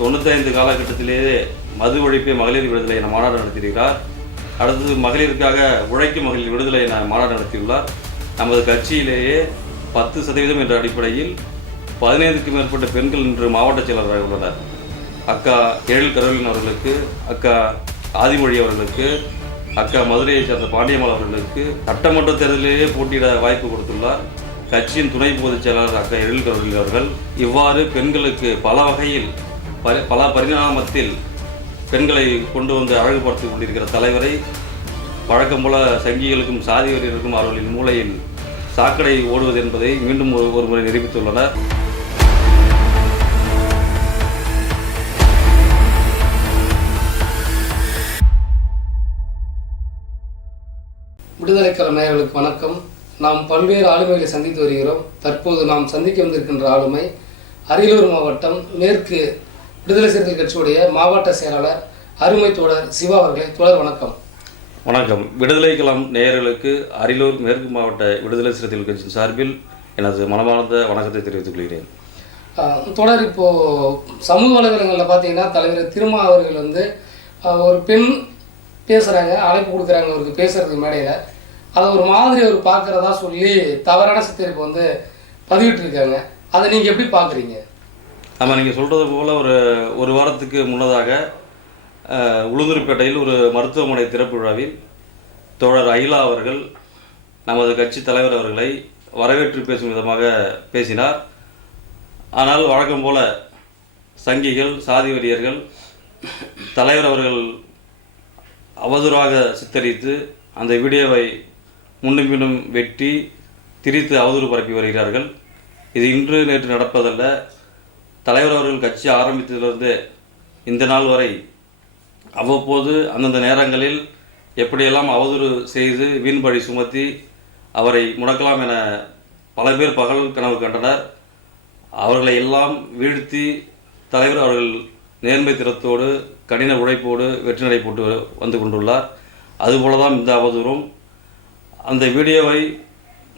95 காலகட்டத்திலேயே மது ஒழிப்பை மகளிர் விடுதலை என மாநாடு நடத்தியிருக்கிறார். அடுத்தது மகளிருக்காக உழைக்கும் மகளிர் விடுதலை என மாநாடு நடத்தியுள்ளார். நமது கட்சியிலேயே 10% என்ற அடிப்படையில் 15க்கும் மேற்பட்ட பெண்கள் இன்று மாவட்ட செயலராக உள்ளனர். அக்கா எழில் கரோலின் அவர்களுக்கு, அக்கா ஆதிமொழி அவர்களுக்கு, அக்கா மதுரையை சேர்ந்த பாண்டியம்மாள் அவர்களுக்கு சட்டமன்ற தேர்தலிலேயே போட்டியிட வாய்ப்பு கொடுத்துள்ளார். கட்சியின் துணை பொதுச் செயலாளர் அக்கா எழில் கரோலின் அவர்கள் இவ்வாறு பெண்களுக்கு பல வகையில் பல பரிணாமத்தில் பெண்களை கொண்டு வந்து அழகுபடுத்திக் கொண்டிருக்கிற தலைவரை வழக்கம் போல சங்கிகளுக்கும் சாதி வெறியர்களுக்கும் அவர்களின் மூளையில் சாக்கடை ஓடுவது என்பதை மீண்டும் ஒரு முறை நிரூபித்துள்ளனர். விடுதலை களம் நேயர்களுக்கு வணக்கம். நாம் பல்வேறு ஆளுமைகளை சந்தித்து வருகிறோம். தற்போது நாம் சந்திக்க வந்திருக்கின்ற ஆளுமை அரியலூர் மாவட்டம் மேற்கு விடுதலை சிறுத்தைகள் கட்சியுடைய மாவட்ட செயலாளர் அருமை தோழர் சிவா அவர்களே. தோழர் வணக்கம். வணக்கம். விடுதலை களம் நேயர்களுக்கு அரியலூர் மேற்கு மாவட்ட விடுதலை சிறுத்தைகள் கட்சியின் சார்பில் எனது மனமார்ந்த வணக்கத்தை தெரிவித்துக் கொள்கிறேன். தோழர், இப்போது சமூக வலைதளங்களில் பார்த்தீங்கன்னா தலைவர் திருமா அவர்கள் ஒரு பெண் பேசுகிறாங்க, அழைப்பு கொடுக்குறாங்க அவருக்கு பேசுகிறதுக்கு மேடையில். அதை ஒரு மாதிரி அவர் பார்க்குறதா சொல்லி தவறான சித்தரிப்பு பதிவிட்டுருக்காங்க. அதை நீங்கள் எப்படி பார்க்குறீங்க? ஆமாம், நீங்கள் சொல்கிறது போல் ஒரு வாரத்துக்கு முன்னதாக உளுந்தூர்பேட்டையில் ஒரு மருத்துவமனை திறப்பு விழாவில் தோழர் அகிலா அவர்கள் நமது கட்சி தலைவர் அவர்களை வரவேற்று பேசும் விதமாக பேசினார். ஆனால் வழக்கம் போல சங்கிகள், சாதி வெறியர்கள் தலைவர் அவர்கள் அவதூறாக சித்தரித்து அந்த வீடியோவை முன்னும் பின்னும் வெட்டி திரித்து அவதூறு பரப்பி வருகிறார்கள். இது இன்று நேற்று நடப்பதல்ல. தலைவர் அவர்கள் கட்சி ஆரம்பித்ததிலிருந்து இந்த நாள் வரை அவ்வப்போது அந்தந்த நேரங்களில் எப்படியெல்லாம் அவதூறு செய்து வீண்பழி சுமத்தி அவரை முடக்கலாம் என பல பேர் பகல் கனவு கண்டனர். அவர்களை எல்லாம் வீழ்த்தி தலைவர் அவர்கள் நேர்மை திறத்தோடு கடின உழைப்போடு வெற்றி நடை போட்டு வந்து கொண்டுள்ளார். அதுபோல தான் இந்த அவதூறும். அந்த வீடியோவை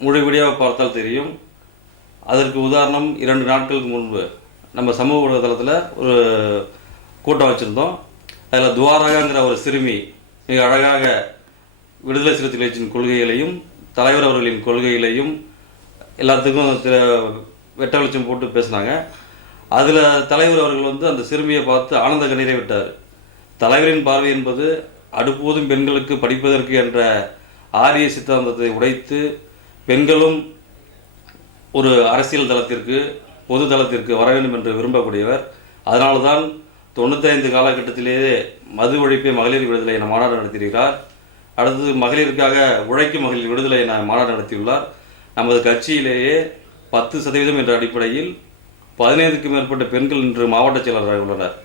முழு வீடியோவை பார்த்தால் தெரியும். அதற்கு உதாரணம் 2 நாட்களுக்கு முன்பு நம்ம சமூக ஊடகத்தளத்தில் ஒரு கூட்டம் வச்சுருந்தோம். அதில் துவாரகாங்கிற ஒரு சிறுமி மிக அழகாக விடுதலை சிறுத்தைகள் கட்சியின் கொள்கைகளையும் தலைவர் அவர்களின் கொள்கைகளையும் எல்லாத்துக்கும் வெட்ட வெளிச்சம் போட்டு பேசினாங்க. அதில் தலைவர் அவர்கள் அந்த சிறுமியை பார்த்து ஆனந்த கண்ணீரை விட்டார். தலைவரின் பார்வை என்பது அடுப்போதும் பெண்களுக்கு படிப்பதற்கு என்ற ஆரிய சித்தாந்தத்தை உடைத்து பெண்களும் ஒரு அரசியல் தளத்திற்கு, பொது தளத்திற்கு வர வேண்டும் என்று விரும்பக்கூடியவர். அதனால தான் 95 காலகட்டத்திலேயே மது ஒழிப்பை மகளிர் விடுதலை என மாநாடு நடத்தியிருக்கிறார். அடுத்தது மகளிருக்காக உழைக்கும் மகளிர் விடுதலை என மாநாடு நடத்தியுள்ளார். நமது கட்சியிலேயே 10% என்ற அடிப்படையில் 15க்கும் மேற்பட்ட பெண்கள் இன்று மாவட்ட செயலராக உள்ளனர்.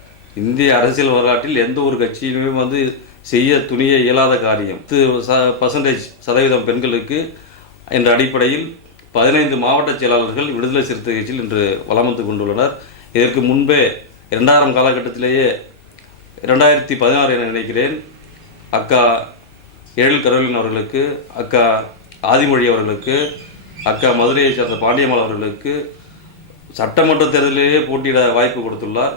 இந்திய அரசியல் வரலாற்றில் எந்த ஒரு கட்சியிலுமே செய்ய துணிய இயலாத காரியம். 10% பெண்களுக்கு என்ற அடிப்படையில் 15 மாவட்ட செயலாளர்கள் விடுதலை சிறுத்தை கட்சியில் இன்று வலம் வந்து கொண்டுள்ளனர். இதற்கு முன்பே 2000 காலகட்டத்திலேயே 2016 என நினைக்கிறேன், அக்கா எழில் கரோலின் அவர்களுக்கு, அக்கா ஆதிமொழி அவர்களுக்கு, அக்கா மதுரையை சேர்ந்த பாண்டியம்மாள் அவர்களுக்கு சட்டமன்ற தேர்தலிலேயே போட்டியிட வாய்ப்பு கொடுத்துள்ளார்.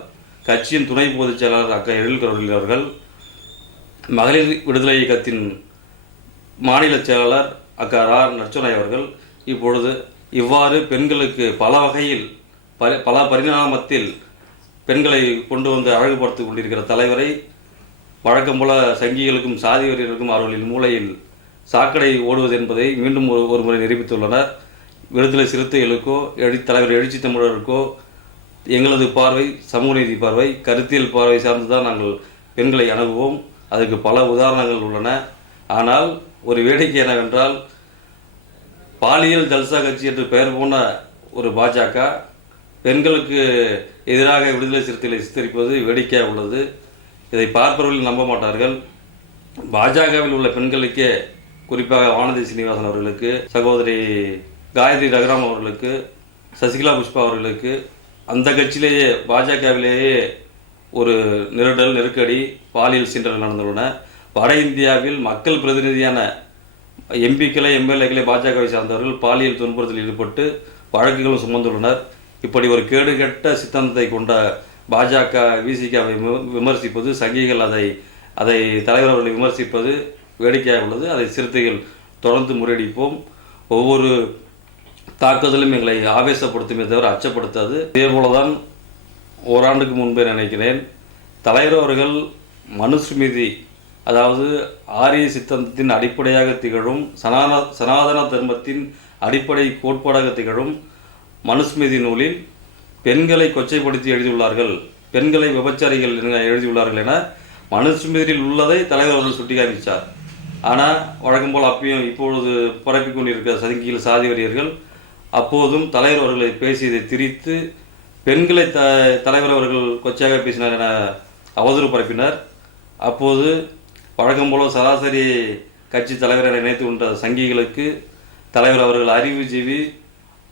கட்சியின் துணை பொதுச் செயலாளர் அக்கா எழில் கரோலின் அவர்கள், மகளிர் விடுதலை இயக்கத்தின் மாநில செயலாளர் அக்கா ரா நற்சோனை அவர்கள் இப்பொழுது இவ்வாறு பெண்களுக்கு பல வகையில் பல பரிணாமத்தில் பெண்களை கொண்டு வந்து அழகுபடுத்திக் கொண்டிருக்கிற தலைவரை வழக்கம் போல சங்கிகளுக்கும் சாதி வெறியர்களுக்கும் அவர்களின் மூளையில் சாக்கடை ஓடுவது என்பதை மீண்டும் ஒரு முறை நிரூபித்துள்ளனர். விடுதலை சிறுத்தைகளுக்கோ தலைவர் எழுச்சி தமிழருக்கோ எங்களது பார்வை சமூக நீதி பார்வை, கருத்தியல் பார்வை சார்ந்துதான் நாங்கள் பெண்களை அணுகுவோம். அதுக்கு பல உதாரணங்கள் உள்ளன. ஆனால் ஒரு வேடிக்கை என்னவென்றால், பாலியல் ஜல்சா கட்சி என்று பெயர் போன ஒரு பாஜக பெண்களுக்கு எதிராக விடுதலை சிறுத்தைகளை சித்தரிப்பது வேடிக்கையாக உள்ளது. இதை பார்ப்பவர்கள் நம்ப மாட்டார்கள். பாஜகவில் உள்ள பெண்களுக்கே, குறிப்பாக வானதி சீனிவாசன் அவர்களுக்கு, சகோதரி காயத்ரி ரகுராம் அவர்களுக்கு, சசிகலா புஷ்பா அவர்களுக்கு அந்த கட்சியிலேயே பாஜகவிலேயே ஒரு நெருக்கடி, பாலியல் சீண்டல் நடந்துள்ளன. வட இந்தியாவில் மக்கள் பிரதிநிதியான எம்பிக்களை, எம்எல்ஏக்களை பாஜகவை சார்ந்தவர்கள் பாலியல் துன்புறுத்தலில் ஈடுபட்டு வழக்குகளும் சுமந்துள்ளனர். இப்படி ஒரு கேடுகெட்ட சித்தாந்தத்தை கொண்ட பாஜக விசிகாவை விமர்சிப்பது, சங்கிகள் அதை தலைவர் அவர்களை விமர்சிப்பது வேடிக்கையாக உள்ளது. அதை சிறுத்தைகள் தொடர்ந்து முறியடிப்போம். ஒவ்வொரு தாக்குதலும் எங்களை ஆவேசப்படுத்துமே தவிர அச்சப்படுத்தாது. இதேபோல தான் ஓராண்டுக்கு முன்பே நினைக்கிறேன், தலைவர் அவர்கள் மனுஸ்மிருதி, அதாவது ஆரிய சித்தாந்தத்தின் அடிப்படையாக திகழும் சனாதன தர்மத்தின் அடிப்படை கோட்பாடாக திகழும் மனுஸ்மிருதி நூலில் பெண்களை கொச்சைப்படுத்தி எழுதியுள்ளார்கள், பெண்களை விபச்சாரிகள் எழுதியுள்ளார்கள் என மனுஸ்மிருதியில் உள்ளதை தலைவர் அவர்கள் சுட்டிக்காமிச்சார். ஆனால் வழக்கம் போல் அப்பயும் இப்பொழுது பரப்பிக் கொண்டிருக்கிற சங்கிகள் சாதி வரியர்கள் அப்போதும் தலைவர் அவர்களை பேசியதை திரித்து பெண்களை தலைவர் அவர்கள் கொச்சையாக பேசினார் என அவதூறு பரப்பினார். அப்போது வழக்கம் போல சராசரி கட்சி தலைவரை நினைத்து கொண்ட சங்கிகளுக்கு தலைவர் அவர்கள் அறிவுஜீவி,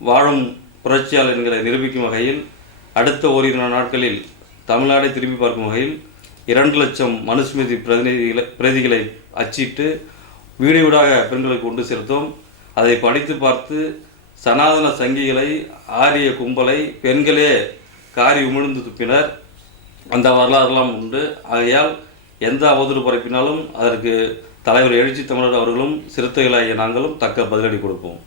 வாழும் புரட்சியாளர் என்களை நிரூபிக்கும் வகையில் அடுத்த ஓரிரு நாட்களில் தமிழ்நாடை திரும்பி பார்க்கும் வகையில் 2 லட்சம் மனுஸ்மிருதி பிரதிகளை அச்சிட்டு வீடு வீடாக பெண்களுக்கு கொண்டு செலுத்தோம். அதை படித்து பார்த்து சனாதன சங்கிகளை, ஆரிய கும்பலை பெண்களே காரி உமிழ்ந்து துப்பினர். அந்த வரலாறுலாம் உண்டு. ஆகையால் எந்த அவதூறு பரப்பினாலும் அதற்கு தலைவர் எழுச்சி தமிழர் அவர்களும் சிறுத்தைகளாகிய நாங்களும் தக்க பதிலடி கொடுப்போம்.